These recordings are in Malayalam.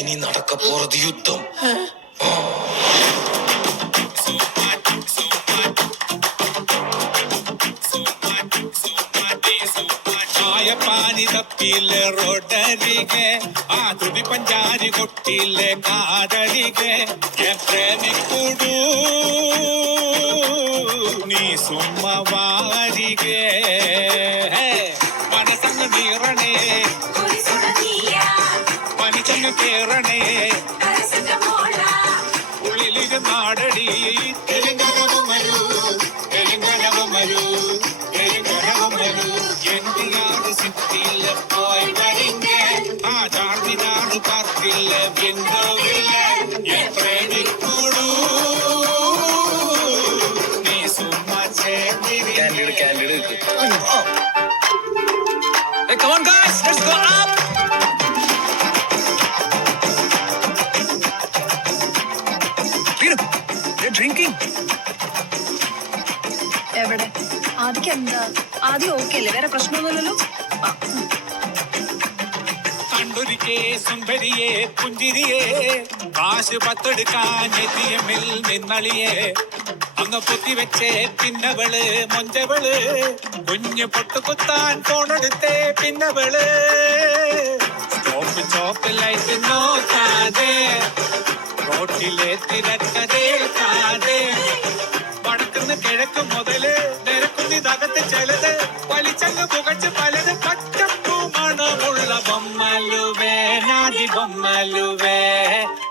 ഇനി നടക്ക പോറത് യുദ്ധം. പാനി തപ്പിലെ റോഡരികെ ആ തുടി പഞ്ചാരി കൊട്ടിലെ കാതരികെ പ്രേമിക്കൂടൂ നീ സുമ്മവാരികെ മനസ്സങ്ങ് നീറണേ പനിച്ചങ്ങ് കേറണേ ഉള്ളിലിരു നാടടി തെലുങ്കനവും വരൂ തെലുങ്കനവും വരൂ തെലുങ്കനവും വരൂ എൻഡിയാട് സിറ്റിയില്ല പോയി വരിങ്ങ ആ ചാർമിനാട് പാർക്കില്ല ബിന്ദുവില്ല എൻ പ്രേമിക്കൂടൂ നീ സുമ്മ ചേർന്നിരി candid Come on guys, let's go up. They're drinking. എവിടെ ആദ്യം എന്താ ആദ്യം ഓക്കെ അല്ലേ? വേറെ പ്രശ്നമൊന്നുമില്ലല്ലോ. കണ്ടൊരിക്കേ സുന്ദരിയെ പുഞ്ചിരിയെ കാശ് പത്തെടുക്കാൻ എത്തിയമ്മിൽ നിന്നളിയെ അങ്ങ് പൊത്തി വെച്ചേ പിന്നവള് മൊഞ്ചവള് കുഞ്ഞു പൊട്ടുകുത്താൻ ഫോണെടുത്തേ പിന്നവള് സ്റ്റോപ്പ് ചോപ്പ് ലൈറ്റ് നോക്കാതെ റോട്ടിലെ തിരക്കതേൽക്കാതെ വടക്കുന്ന് കിഴക്ക് മുതല് നിരക്കുന്നിതകത്ത് ചിലത് വലിച്ചങ്ങ് പുകച്ച് പലത് പച്ചപ്പൂ മണമുള്ള ബൊമ്മലുവേ നാദി ബൊമ്മലുവേ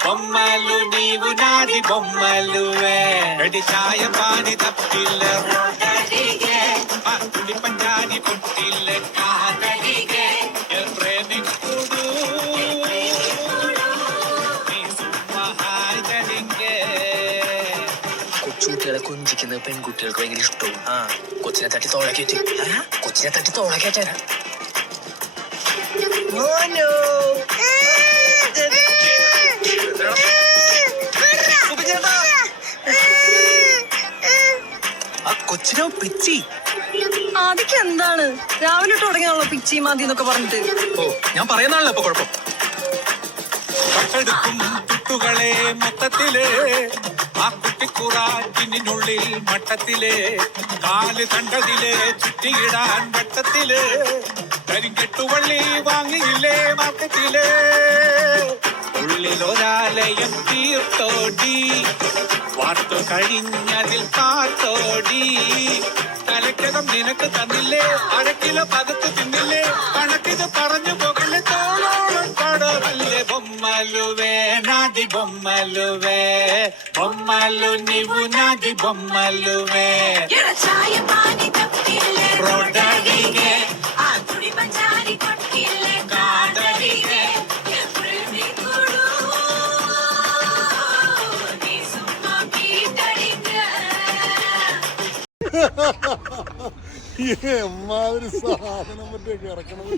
బొమ్మలు నీవు నాది బొమ్మలువే రెడి చాయ పాని తప్పిల్ల రోడరిగే పాకుడి పంజాని కొట్టిల్ల కాదరిగే ప్రేమికుడు നീ സുമ്മഹായതരിగే കൊച്ചുകുട്ടികളെ കൊഞ്ചിക്കുന്ന പെൺകുട്ടികൾക്ക് ഭയങ്കര ഇഷ്ടവും. കൊച്ചിനെ തട്ടി തോളക്കേറ്റാ കൊച്ചിനോ പിച്ചി ആദ്യം എന്താണ് രാവിലെ തുടങ്ങിയാണല്ലോ പിച്ചി മാതി എന്നൊക്കെ പറഞ്ഞിട്ട്. ഓ ഞാൻ പറയുന്നാണല്ലോ അപ്പൊ കുഴപ്പം. പട്ടെടുക്കും കുട്ടുകളെ മൊത്തത്തില് ആ കുട്ടിക്കുറാറ്റിനുള്ളിൽ മട്ടത്തില് കാല് കണ്ടതില് ചുറ്റിയിടാൻ വട്ടത്തില് കരിങ്കെട്ടുവള്ളി വാങ്ങിയില്ലേ മാർക്കറ്റില് ഉള്ളിലൊരാലയം തീർത്തോടി വാർത്തു കഴിഞ്ഞതിൽ കാത്തോടി തലക്കകം നിനക്ക് തന്നില്ലേ അരക്കിലോ പകത്ത് തിന്നില്ലേ കണക്കിത് പറഞ്ഞു പോകല്ലേ തോളോളം കടവല്ലേ ബൊമ്മലുവേ നാദി ബൊമ്മലുവേ ബൊമ്മലു నీవు నాది బొమ్మలువే రోడరిగే ఆ తుడి పంచారి కొట్టిల్లే కాదరిగే ప్రేమికుడు నీ సుమ్మ పీటడిగే എമ്മാതിരി സാധനം പറ്റൊക്കെ ഇറക്കണത്.